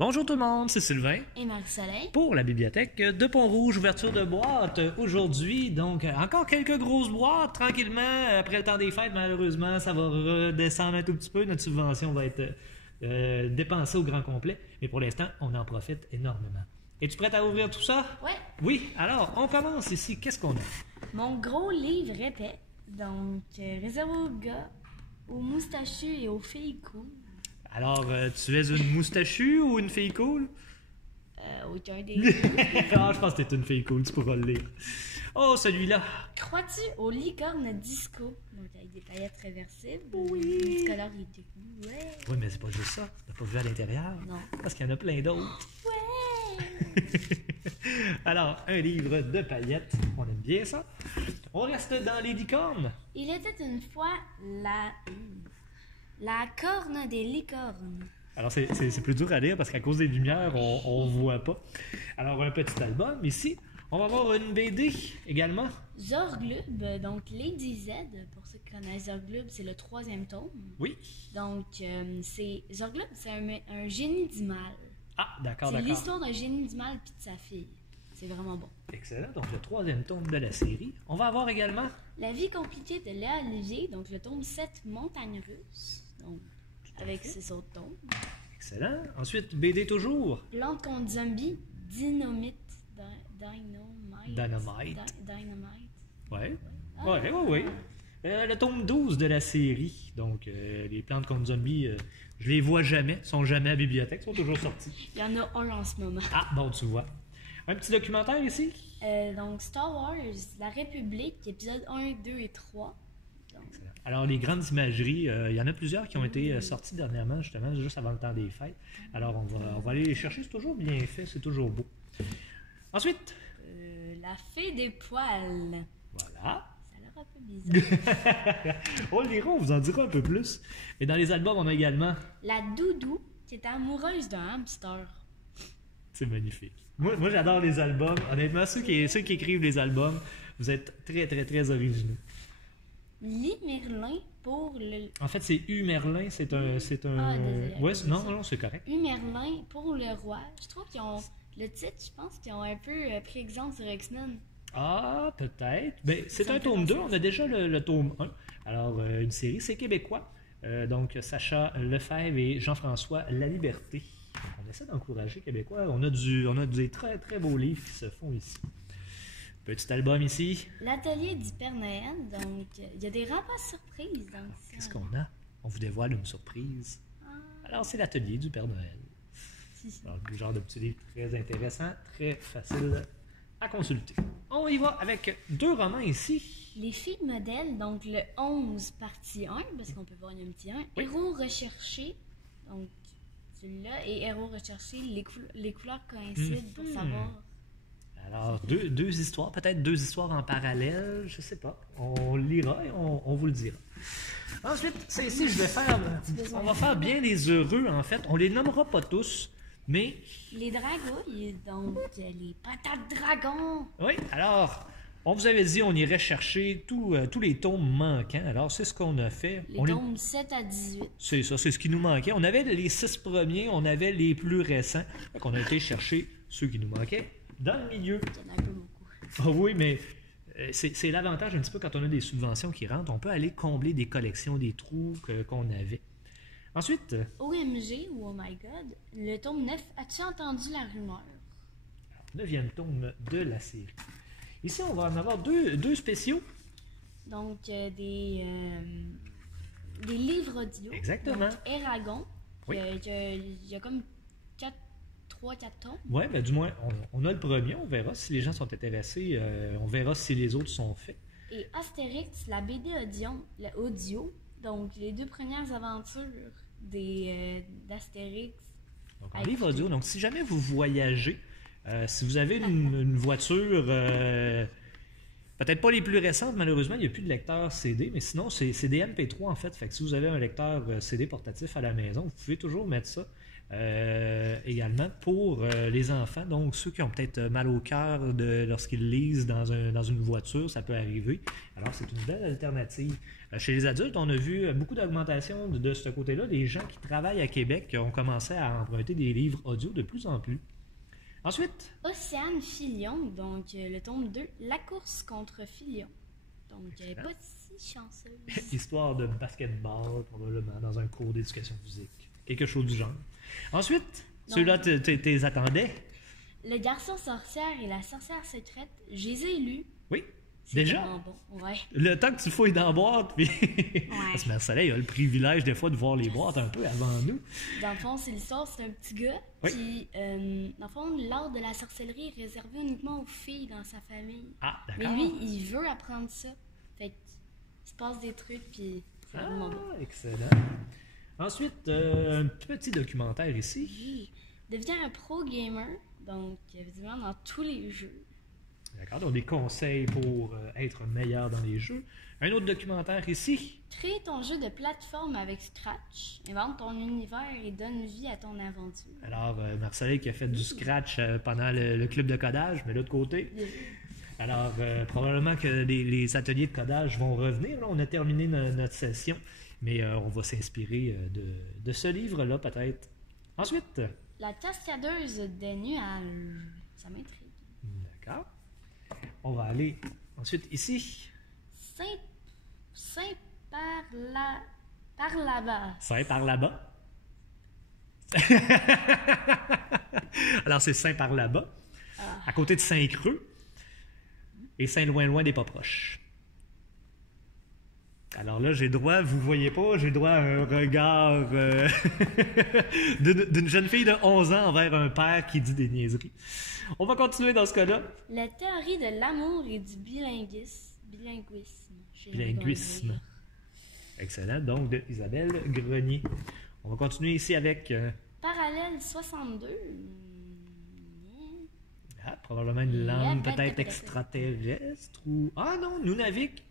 Bonjour tout le monde, c'est Sylvain et Marie-Soleil pour la bibliothèque de Pont-Rouge, ouverture de boîte aujourd'hui. Donc, encore quelques grosses boîtes, tranquillement. Après le temps des fêtes, malheureusement, ça va redescendre un tout petit peu. Notre subvention va être dépensée au grand complet. Mais pour l'instant, on en profite énormément. Es-tu prête à ouvrir tout ça? Ouais. Oui, alors, on commence ici. Qu'est-ce qu'on a? Mon gros livre épais, donc réservé aux gars, aux moustachus et aux filles cool. Alors, tu es une moustachue ou une fille cool? Aucun des deux. Ah, je pense que t'es une fille cool, tu pourras le lire. Oh, celui-là! Crois-tu aux licornes disco? Donc avec des paillettes réversibles. Oui. Multicolores et tout. Ouais. Oui, mais c'est pas juste ça. T'as pas vu à l'intérieur? Non. Parce qu'il y en a plein d'autres. Ouais! Alors, un livre de paillettes. On aime bien ça. On reste dans les licornes. Il était une fois la corne des licornes. Alors, c'est plus dur à lire parce qu'à cause des lumières, on voit pas. Alors, un petit album ici. On va avoir une BD également. Zorglub, donc Lady Z, pour ceux qui connaissent Zorglub, c'est le 3e tome. Oui. Donc, Zorglub, c'est un génie du mal. Ah, d'accord, C'est d'accord. l'histoire d'un génie du mal puis de sa fille. C'est vraiment bon. Excellent. Donc, le 3e tome de la série. On va avoir également... La vie compliquée de Léa Olivier, donc le tome 7, Montagne russe, donc avec ses autres tomes. Excellent. Ensuite, BD toujours. Plante contre zombie, Dynamite. Dynamite. Ouais. Ah. Oui. Le tome 12 de la série. Donc, les plantes contre zombies, je les vois jamais. Ils sont jamais à la bibliothèque. Ils sont toujours sortis. Il y en a un en ce moment. Ah, bon, tu vois. Un petit documentaire ici. Donc, Star Wars, La République, épisode 1, 2 et 3. Donc, alors, les grandes imageries, il y en a plusieurs qui ont été sorties dernièrement, justement, juste avant le temps des fêtes. Alors, on va aller les chercher. C'est toujours bien fait. C'est toujours beau. Ensuite. La fée des poils. Voilà. Ça a l'air un peu bizarre. On le lira, on vous en dira un peu plus. Et dans les albums, on a également... La doudou, qui est amoureuse d'un hamster. C'est magnifique. Moi j'adore les albums. Honnêtement, ceux qui écrivent les albums, vous êtes très, très, très originaux. Lit Merlin pour le... En fait, c'est U Merlin, c'est un... Ah, désolé. Ouais, non, c'est correct. U Merlin pour le roi. Je trouve qu'ils ont... Le titre, je pense qu'ils ont un peu pris exemple sur X-Men. Ah, peut-être. Ben, c'est Ça un me fait tome 2, penser. on a déjà le tome 1. Alors, une série, c'est québécois. Donc, Sacha Lefebvre et Jean-François Laliberté. On essaie d'encourager Québécois. On a des très, très beaux livres qui se font ici. Petit album ici. L'atelier du Père Noël. Donc, il y a des remparts surprises. Donc, Qu'est-ce qu'on a? On vous dévoile une surprise. Alors, c'est l'atelier du Père Noël. Alors, le genre de petit livre très intéressant, très facile à consulter. On y va avec 2 romans ici. Les filles modèles, donc le 11, partie 1, parce qu'on peut voir un petit 1. Oui. Héros recherchés, donc celui-là, et héros recherchés, les couleurs coïncident pour savoir. Alors, deux histoires, peut-être 2 histoires en parallèle, je sais pas. On le lira et on vous le dira. Ensuite, c'est ici, on va faire bien les heureux, en fait. On les nommera pas tous, mais... Les dragouilles, donc les patates dragons. Oui, alors, on vous avait dit on irait chercher tous les tomes manquants. Alors, c'est ce qu'on a fait. Les tomes 7 à 18. C'est ça, c'est ce qui nous manquait. On avait les 6 premiers, on avait les plus récents. Donc, on a été chercher ceux qui nous manquaient dans le milieu. Il y en a un peu beaucoup. Ah oui, mais c'est l'avantage un petit peu quand on a des subventions qui rentrent. On peut aller combler des collections, des trous qu'on avait. Ensuite, OMG ou Oh My God, le tome 9, as-tu entendu la rumeur? 9e tome de la série. Ici, on va en avoir deux spéciaux. Donc, des livres audio. Exactement. Donc, Eragon. Oui. Il y a comme 3-4 tomes. Oui, ben, du moins, on a le premier. On verra si les gens sont intéressés. On verra si les autres sont faits. Et Astérix, la BD audio. Donc, les 2 premières aventures d'Astérix. Donc, en livre audio. Donc, si jamais vous voyagez, si vous avez une voiture, peut-être pas les plus récentes, malheureusement, il n'y a plus de lecteur CD, mais sinon, c'est des MP3 en fait. Fait que si vous avez un lecteur CD portatif à la maison, vous pouvez toujours mettre ça également pour les enfants, donc ceux qui ont peut-être mal au cœur lorsqu'ils lisent dans une voiture, ça peut arriver. Alors c'est une belle alternative. Chez les adultes, on a vu beaucoup d'augmentation de ce côté-là. Les gens qui travaillent à Québec ont commencé à emprunter des livres audio de plus en plus. Ensuite, Océane Filion, donc le tome 2, La course contre Filion. Donc elle n'est pas si chanceuse. Histoire de basketball, probablement, dans un cours d'éducation physique. Quelque chose du genre. Ensuite, ceux-là, t'es attendais? Le garçon sorcière et la sorcière secrète, je les ai lus. Oui. C'est Déjà? bon. Ouais. Le temps que tu fouilles dans la boîte, puis... Ouais. Parce que Mère Soleil a le privilège, des fois, de voir les boîtes un peu avant nous. Dans le fond, c'est l'histoire, c'est un petit gars Oui. qui, dans le fond, l'art de la sorcellerie est réservé uniquement aux filles dans sa famille. Ah, Mais d'accord. lui, il veut apprendre ça. Fait qu'il se passe des trucs, puis c'est vraiment bon. Excellent. Ensuite, un petit documentaire ici. Devient un pro gamer, donc évidemment dans tous les jeux. D'accord, donc des conseils pour être meilleur dans les jeux. Un autre documentaire ici. Crée ton jeu de plateforme avec Scratch, invente ton univers et donne vie à ton aventure. Alors, Marcel qui a fait du scratch pendant le club de codage, mais l'autre côté. Alors, probablement que les ateliers de codage vont revenir. Là, on a terminé notre session, mais on va s'inspirer de ce livre-là, peut-être. Ensuite. La cascadeuse des nuages. Ça m'intrigue. D'accord. On va aller ensuite ici. Saint par là-bas. Saint par là-bas. Alors, c'est Saint par là-bas. À côté de Saint-Creux. Et Saint-Loin-Loin des pas proches. Alors là, j'ai droit, vous voyez pas, j'ai droit à un regard d'une jeune fille de 11 ans envers un père qui dit des niaiseries. On va continuer dans ce cas-là. La théorie de l'amour et du bilinguisme. Bilinguisme. Excellent. Donc, de Isabelle Grenier. On va continuer ici avec... Parallèle 62. Probablement une langue peut-être extraterrestre ou... Ah non, Nunavik.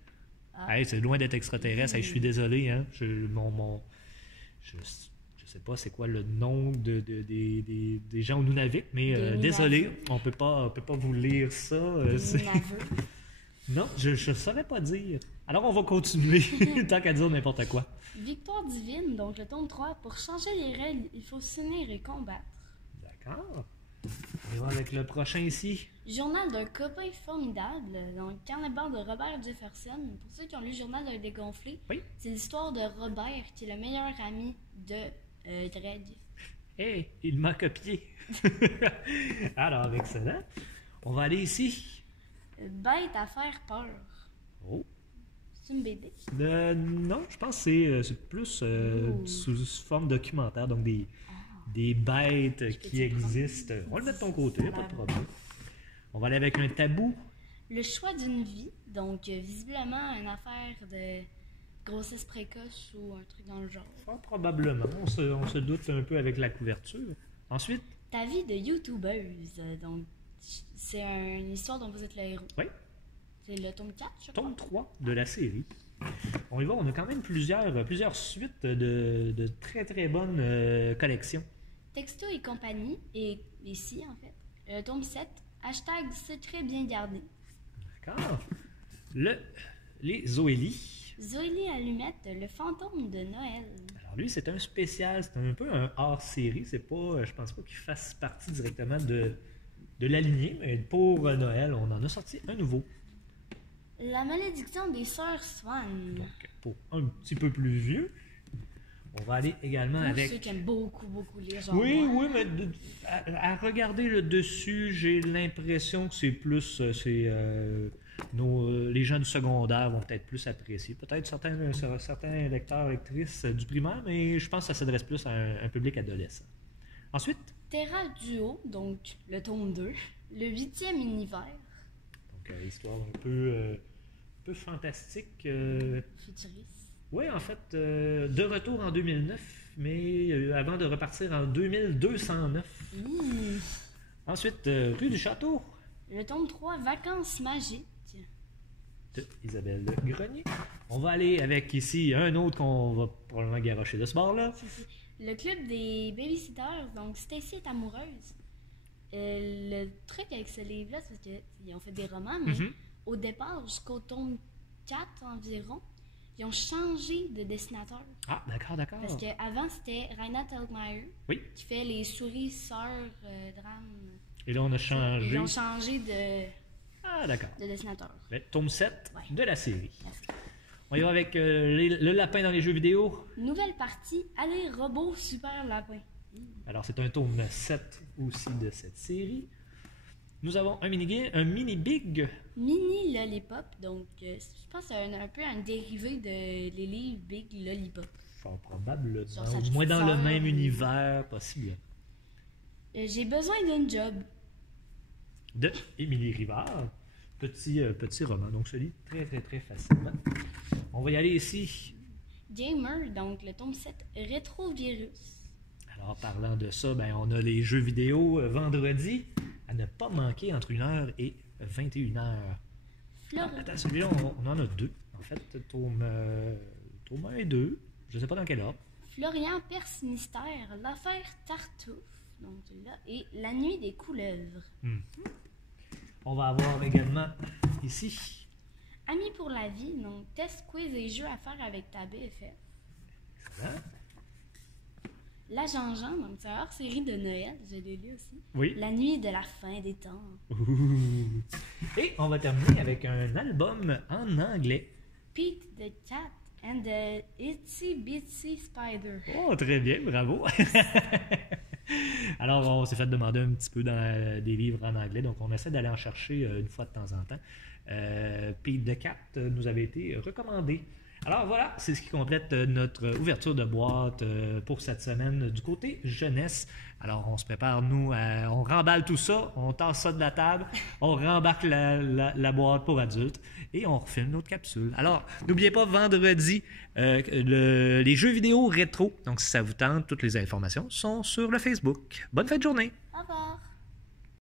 Hey, c'est loin d'être extraterrestre. Hey, je suis désolé. Hein. Je sais pas c'est quoi le nom des gens au Nunavik, mais désolé, on peut pas vous lire ça. Non, je ne saurais pas dire. Alors on va continuer, tant qu'à dire n'importe quoi. Victoire divine, donc le tome 3. Pour changer les règles, il faut s'unir et combattre. D'accord. On va avec le prochain ici. Journal d'un copain formidable, donc Carnaval de Robert Jefferson. Pour ceux qui ont lu le Journal d'un dégonflé, oui. C'est l'histoire de Robert, qui est le meilleur ami de Dredd. Hey, il m'a copié. Alors, excellent. On va aller ici. Bête à faire peur. Oh. C'est une BD? Non, je pense que c'est plus sous forme documentaire, donc des bêtes qui existent. On va le mettre de ton côté, pas de problème. On va aller avec un tabou. Le choix d'une vie, donc visiblement une affaire de grossesse précoce ou un truc dans le genre. Fort probablement. On se doute un peu avec la couverture. Ensuite. Ta vie de youtubeuse, donc c'est une histoire dont vous êtes le héros. Oui. C'est le tome 4, je crois. Tome 3 de la série. On y va, on a quand même plusieurs suites de très très bonnes collections. Texto et compagnie, et ici en fait, le tome 7, hashtag secret bien gardé. D'accord. Les Zoélie. Zoélie Allumette, le fantôme de Noël. Alors lui, c'est un spécial, c'est un peu un hors-série. C'est pas, je pense pas qu'il fasse partie directement de la lignée, mais pour Noël, on en a sorti un nouveau. La malédiction des sœurs Swan. Donc, pour un petit peu plus vieux, on va aller également pour avec... ceux qui aiment beaucoup lire, genre Oui, moi. mais à regarder le dessus, j'ai l'impression que c'est plus... les gens du secondaire vont peut-être plus apprécier. Peut-être certains lecteurs, lectrices du primaire, mais je pense que ça s'adresse plus à un public adolescent. Ensuite... Terra Duo, donc le tome 2, le 8e univers. Donc, histoire un peu fantastique. Futuriste. Oui, en fait, de retour en 2009, mais avant de repartir en 2209. Ensuite, Rue du Château. Le tome 3, Vacances magiques. De Isabelle Grenier. On va aller avec ici un autre qu'on va probablement garrocher de ce bord-là. Le club des babysitters, donc Stacy est amoureuse. Le truc avec ce livre-là, c'est parce qu'ils ont fait des romans, mais au départ, jusqu'au tome 4 environ, ils ont changé de dessinateur. Ah, d'accord, d'accord. Parce qu'avant, c'était Raina Telgemeier qui fait les souris sœurs drames. Et là, on a changé. Ils ont changé de, d'accord. de dessinateur. Le tome 7 de la série. Merci. On y va avec le lapin dans les jeux vidéo. Nouvelle partie, allez, robot super lapin. Alors, c'est un tome 7 aussi de cette série. Nous avons un mini-big. Mini Lollipop, donc je pense que c'est un peu un dérivé de les livres Big Lollipop. Fort probablement, Sa au moins dans le petite même sœur. univers possible. J'ai besoin d'un job. De Émilie Rivard. Petit roman, donc je lis très très très facilement. On va y aller ici. Gamer, donc le tome 7, Rétrovirus. Alors, parlant de ça, ben, on a les jeux vidéo vendredi à ne pas manquer entre 1h et 21h. Attends, celui-là, on en a 2. En fait, tome 1 et 2. Je ne sais pas dans quel ordre. Florian Perce Mystère, l'affaire Tartuffe, donc là, et la nuit des couleuvres. On va avoir également ici. Amis pour la vie, donc test, quiz et jeux à faire avec ta BFF. Excellent. La Jean-Jean, donc c'est hors série de Noël, je l'ai lu aussi. Oui. La nuit de la fin des temps. Ouh. Et on va terminer avec un album en anglais. Pete the Cat and the Itsy Bitsy Spider. Oh, très bien, bravo. Alors, on s'est fait demander un petit peu dans des livres en anglais, donc on essaie d'aller en chercher une fois de temps en temps. Pete the Cat nous avait été recommandé. Alors voilà, c'est ce qui complète notre ouverture de boîte pour cette semaine du côté jeunesse. Alors on se prépare, nous, on remballe tout ça, on tasse ça de la table, on rembarque la boîte pour adultes et on refilme notre capsule. Alors, n'oubliez pas, vendredi, les jeux vidéo rétro. Donc si ça vous tente, toutes les informations sont sur le Facebook. Bonne fin de journée! Au revoir!